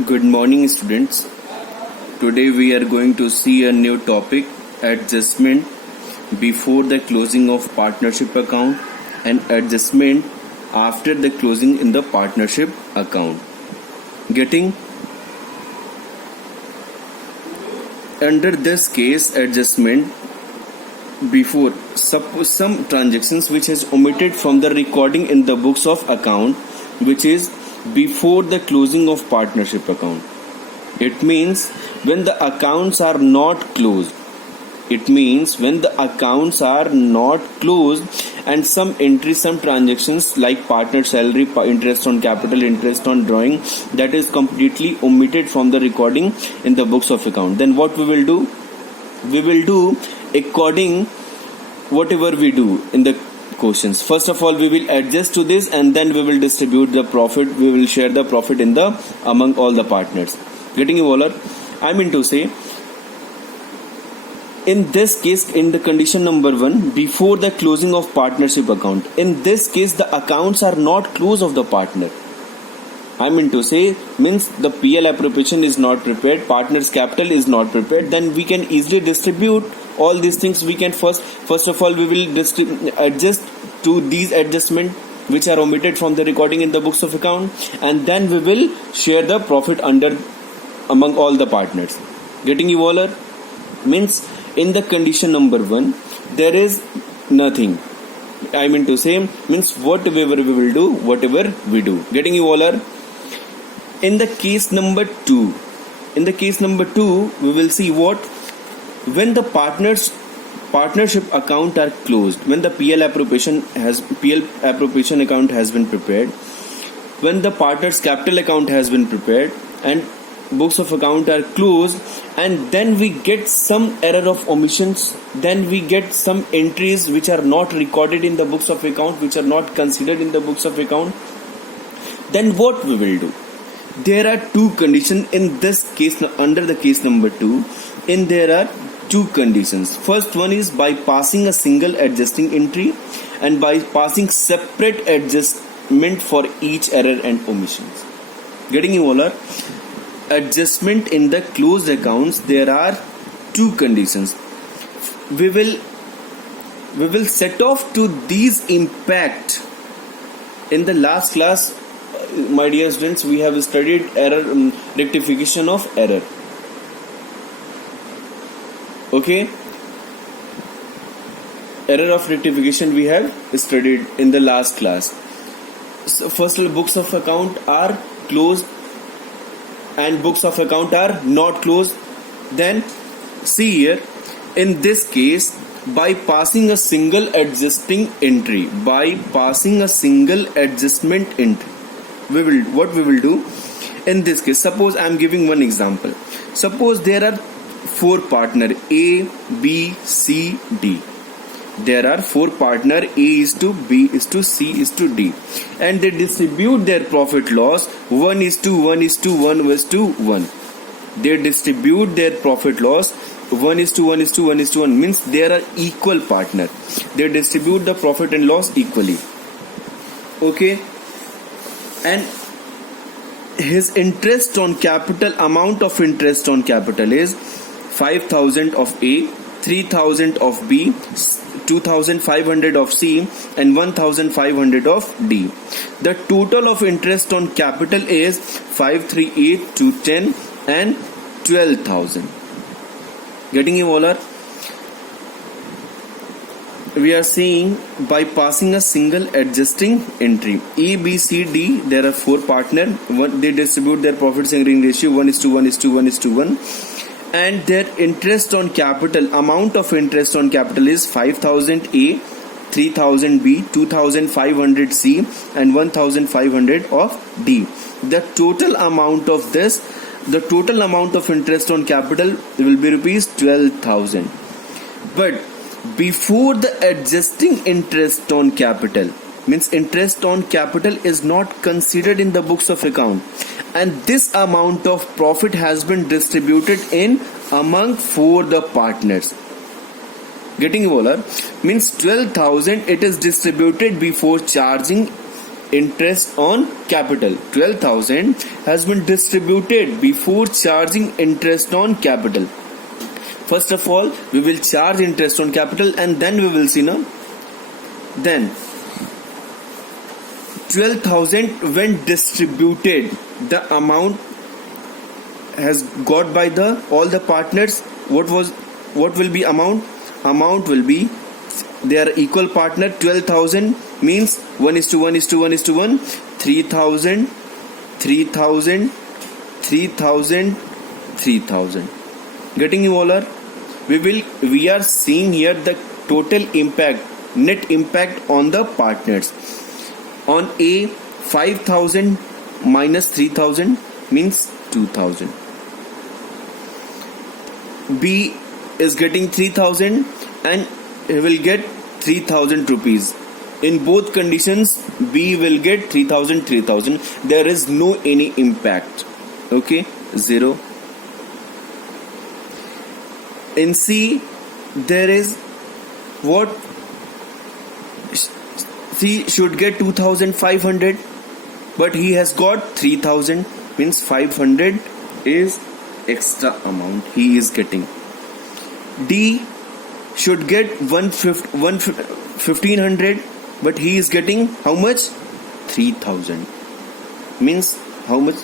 Good morning, students. Today we are going to see a new topic, adjustment before the closing of partnership account and adjustment after the closing in the partnership account. Getting under this case, adjustment before some transactions which is omitted from the recording in the books of account, which is before the closing of partnership account. It means when the accounts are not closed. It means when the accounts are not closed and some entries, some transactions like partner salary, interest on capital, interest on drawing, that is completely omitted from the recording in the books of account. Then what we will do? We will do according whatever we do in the questions. First of all, we will adjust to this and then we will distribute the profit. We will share the profit in the among all the partners. Getting you all? I mean to say, in this case, in the condition number 1, before the closing of partnership account, in this case the accounts are not closed of the partner. I mean to say, means the PL appropriation is not prepared, partner's capital is not prepared, then we can easily distribute all these things. We can first of all we will adjust to these adjustments which are omitted from the recording in the books of account, and then we will share the profit among all the partners. Getting you all? Means in the condition number 1 there is nothing. I mean to say, means whatever we will do, whatever we do. Getting you all? In the case number 2, we will see what? When the partnership account are closed, when the PL appropriation account has been prepared, when the partner's capital account has been prepared and books of account are closed, and then we get some error of omissions, then we get some entries which are not recorded in the books of account, which are not considered in the books of account, then what we will do? There are two conditions in this case. Under the case number 2, there are two conditions. First one is by passing a single adjusting entry and by passing separate adjustment for each error and omissions. Getting you all? Adjustment in the closed accounts, there are two conditions. We will set off to these impact. In the last class, my dear students, we have studied error, rectification of error. Okay, error of rectification we have studied in the last class. So first, books of account are closed and books of account are not closed. Then see here, in this case, by passing a single adjusting entry, what we will do in this case? Suppose I am giving one example. Suppose there are 4 partner A, B, C, D. There are 4 partner, A is to B is to C is to D, and they distribute their profit loss 1 is to 1 is to 1 is to 1. They distribute their profit loss 1 is to 1 is to 1 is to 1, means they are equal partner. They distribute the profit and loss equally. Okay, and his interest on capital, amount of interest on capital is 5,000 of A, 3,000 of B, 2,500 of C and 1,500 of D. The total of interest on capital is 538 to 10 and 12,000. Getting you all? We are seeing by passing a single adjusting entry. A, B, C, D, there are 4 partners. They distribute their profit sharing ratio 1 is to 1 is to 1 is to 1. And their interest on capital, amount of interest on capital is 5,000 A, 3,000 B, 2,500 C and 1,500 of D. The total amount of interest on capital will be rupees 12,000. But before the adjusting interest on capital, means interest on capital is not considered in the books of account, and this amount of profit has been distributed in among 4 the partners. Getting all? Means 12,000 it is distributed before charging interest on capital. 12,000 has been distributed before charging interest on capital. First of all, we will charge interest on capital and then we will see, no? Then 12,000 when distributed, the amount has got by the all the partners. What will be amount? Amount will be, they are equal partner. 12,000 means 1:1:1:1. 3,000, 3,000, 3,000, 3,000. Getting you all? Are we are seeing here the total impact, net impact on the partners. On A, 5,000 minus 3,000 means 2,000. B is getting 3,000 and he will get 3,000 rupees. In both conditions, B will get 3,000, 3,000. There is no any impact. Okay, 0. In C, there is what? C should get 2,500, but he has got 3,000, means 500 is extra amount he is getting. D should get 1,500, but he is getting how much? 3,000. Means how much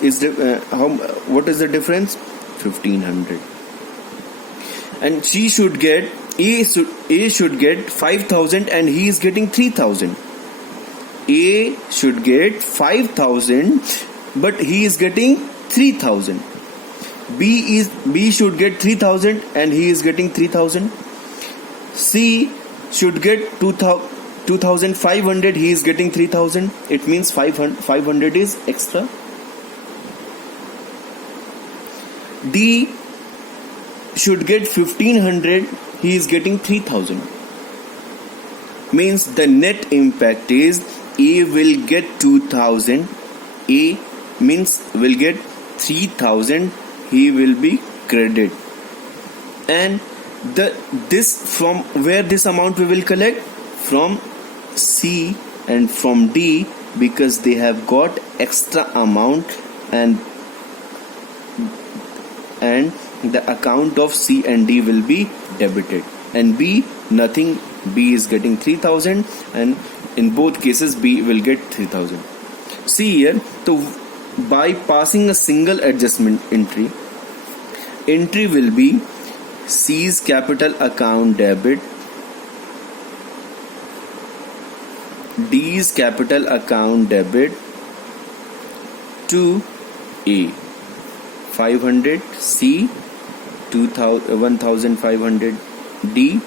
is the what is the difference? 1,500. And she should get A should get 5,000 and he is getting 3,000. A should get 5,000 but he is getting 3,000. B should get 3,000 and he is getting 3,000. C should get 2,500, he is getting 3,000. It means 500 is extra. D should get 1,500, he is getting 3,000. Means the net impact is A will get 2,000, A means will get 3,000, he will be credited. And this from where this amount we will collect? From C and from D, because they have got extra amount and the account of C and D will be debited. And B, nothing. B is getting 3,000 and in both cases B will get 3,000. See here, so by passing a single adjustment entry will be C's capital account debit, D's capital account debit to A. 500 C, 1,500 D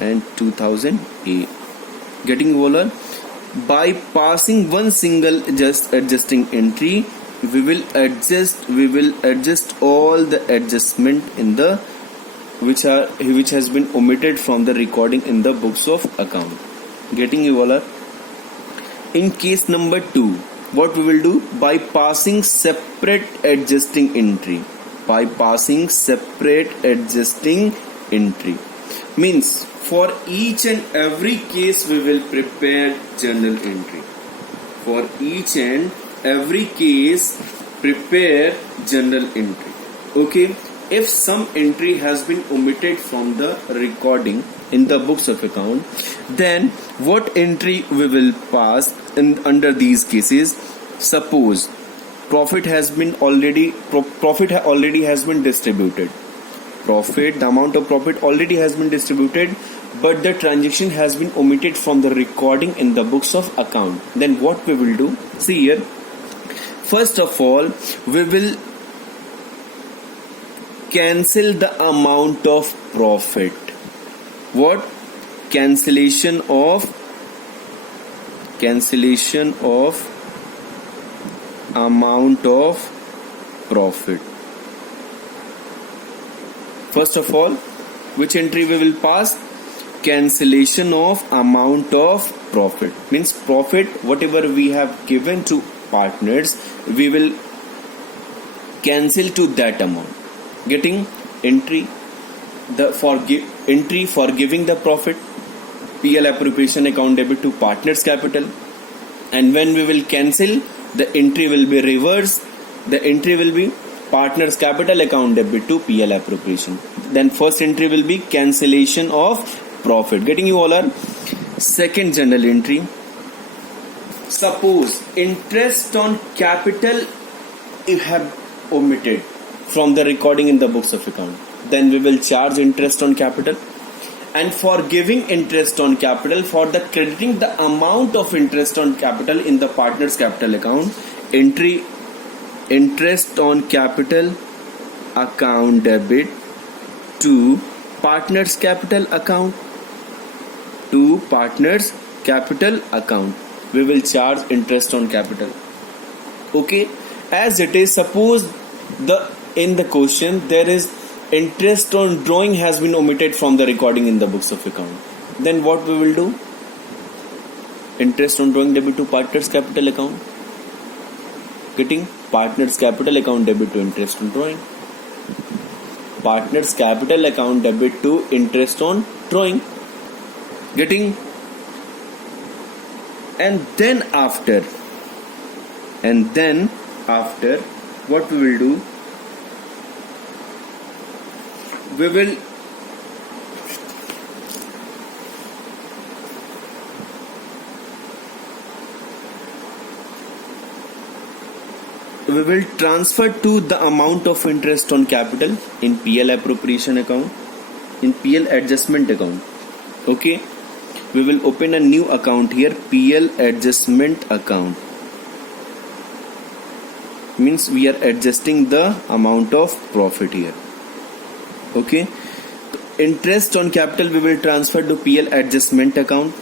and 2,000 A. Getting Waller? By passing one single adjusting entry, we will adjust all the adjustment in the which has been omitted from the recording in the books of account. Getting you all? In case number 2, what we will do? By passing separate adjusting entry. By passing separate adjusting entry means for each and every case we will prepare journal entry. For each and every case prepare journal entry. Okay, if some entry has been omitted from the recording in the books of account, then what entry we will pass in under these cases? Suppose profit already has been distributed. The amount of profit already has been distributed, but the transaction has been omitted from the recording in the books of account. Then what we will do? See here. First of all, we will cancel the amount of profit. What? Cancellation of amount of profit. First of all, which entry we will pass? Cancellation of amount of profit. Means profit, whatever we have given to partners, we will cancel to that amount. Getting entry, entry for giving the profit, PL appropriation account debit to partners capital. And when we will cancel, the entry will be reverse. The entry will be partner's capital account debit to PL appropriation. Then first entry will be cancellation of profit. Getting you all? Are second journal entry. Suppose interest on capital you have omitted from the recording in the books of account, then we will charge interest on capital. And for giving interest on capital, for the crediting the amount of interest on capital in the partner's capital account, entry interest on capital account debit to partner's capital account. To partner's capital account, we will charge interest on capital. Okay, as it is, suppose in the question there is interest on drawing has been omitted from the recording in the books of account, then what we will do? Interest on drawing debit to partner's capital account. Getting partner's capital account debit to interest on drawing. Partner's capital account debit to interest on drawing. Getting? And then after what we will do? We will transfer to the amount of interest on capital in PL appropriation account, in PL adjustment account. Okay, we will open a new account here, PL adjustment account. Means we are adjusting the amount of profit here. Okay, interest on capital we will transfer to PL adjustment account.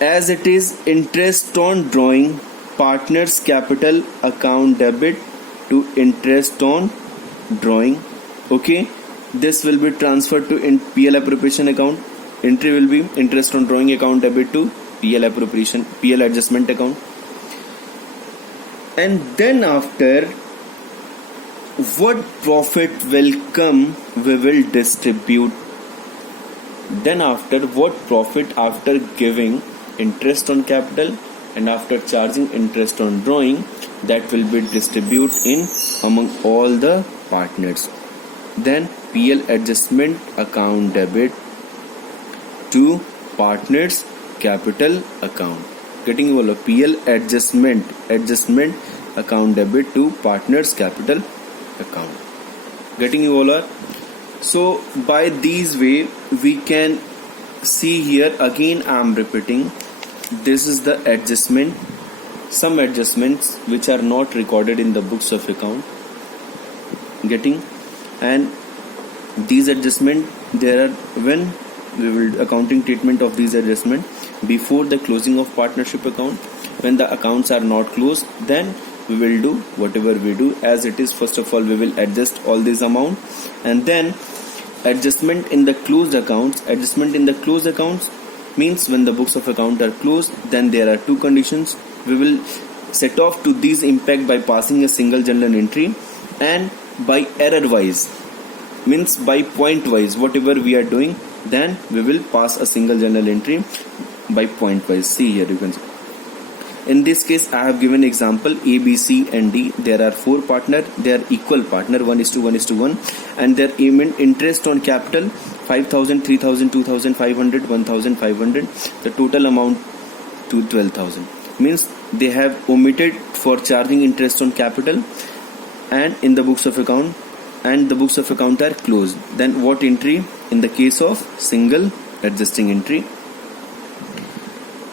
As it is, interest on drawing, partner's capital account debit to interest on drawing. Okay, this will be transferred to PL appropriation account. Entry will be interest on drawing account debit to PL appropriation, PL adjustment account. And then after, what profit will come, we will distribute. Then after, what profit after giving interest on capital and after charging interest on drawing, that will be distributed in among all the partners. Then PL adjustment account debit to partners capital account. Getting you all a PL adjustment account debit to partners capital account. Getting you all are? So by these way we can see here, again I am repeating, this is the adjustment, some adjustments which are not recorded in the books of account. Getting? And these adjustment, there are, when we will accounting treatment of these adjustment before the closing of partnership account, when the accounts are not closed, then we will do whatever we do. As it is, first of all we will adjust all this amount, and then adjustment in the closed accounts. Adjustment in the closed accounts means when the books of account are closed, then there are two conditions. We will set off to these impact by passing a single journal entry, and by error wise, means by point wise, whatever we are doing, then we will pass a single journal entry by point wise. See here, you can see. In this case I have given example A, B, C and D. There are four partners, they are equal partner, 1:1:1, and their interest on capital 5,000, 3,000, 2,500, 1,500. The total amount to 12,000. Means they have omitted for charging interest on capital and in the books of account, and the books of account are closed. Then what entry? In the case of single adjusting entry,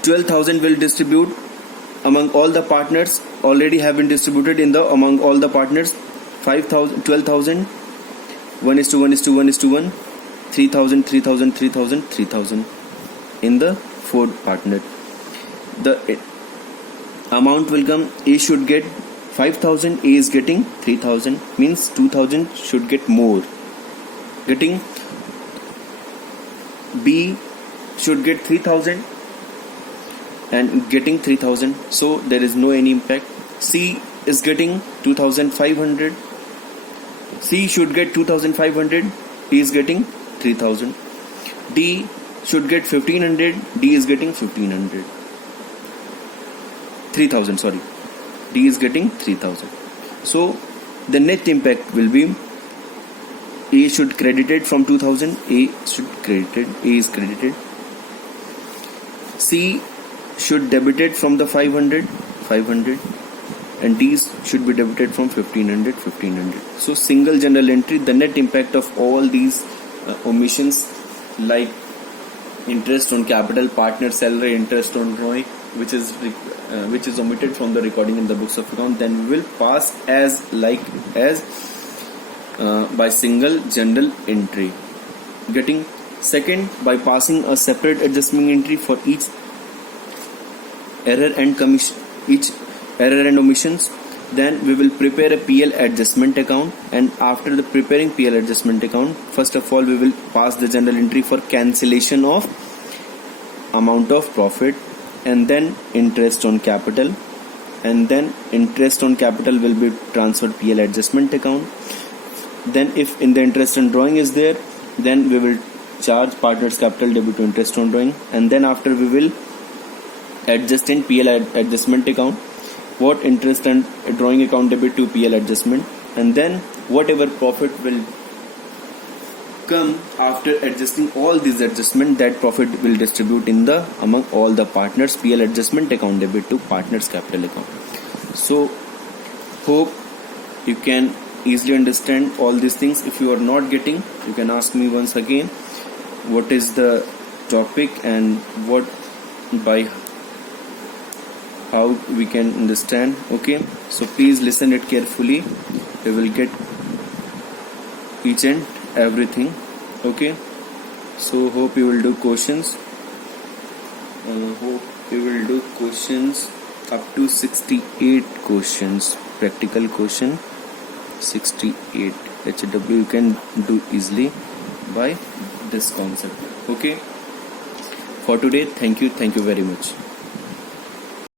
12,000 will distribute among all the partners, already have been distributed in the among all the partners. 5,000, 12,000, 1:1:1:1, 3,000, 3,000, 3,000, 3,000 in the four partner. The amount will come, A should get 5,000, A is getting 3,000, means 2,000 should get more. Getting? B should get 3,000 and getting 3,000, so there is no any impact. C is getting 2,500, C should get 2,500, D is getting 3,000. D should get 1,500, D is getting 1,500. 3000, sorry, D is getting 3000. So the net impact will be A should credited from 2000, A is credited. C should debited from the 500, and D should be debited from 1500. So single journal entry, the net impact of all these omissions like interest on capital, partner salary, interest on drawing, which is omitted from the recording in the books of account, then we will pass as by single journal entry. Getting second, by passing a separate adjustment entry for each error and omissions, then we will prepare a PL adjustment account, and after the preparing PL adjustment account, first of all we will pass the journal entry for cancellation of amount of profit, and then interest on capital, and then interest on capital will be transferred PL adjustment account. Then if in the interest on drawing is there, then we will charge partner's capital debit to interest on drawing, and then after we will adjust in PL adjustment account what interest and drawing account debit to PL adjustment, and then whatever profit will come after adjusting all these adjustments, that profit will distribute in the among all the partners, PL adjustment account debit to partners capital account. So hope you can easily understand all these things. If you are not getting, you can ask me once again what is the topic and how we can understand. Okay, so please listen it carefully. You will get each and everything. Okay, so hope you will do questions. Up to 68 questions. Practical question 68 HW you can do easily by this concept. Okay, for today, thank you very much.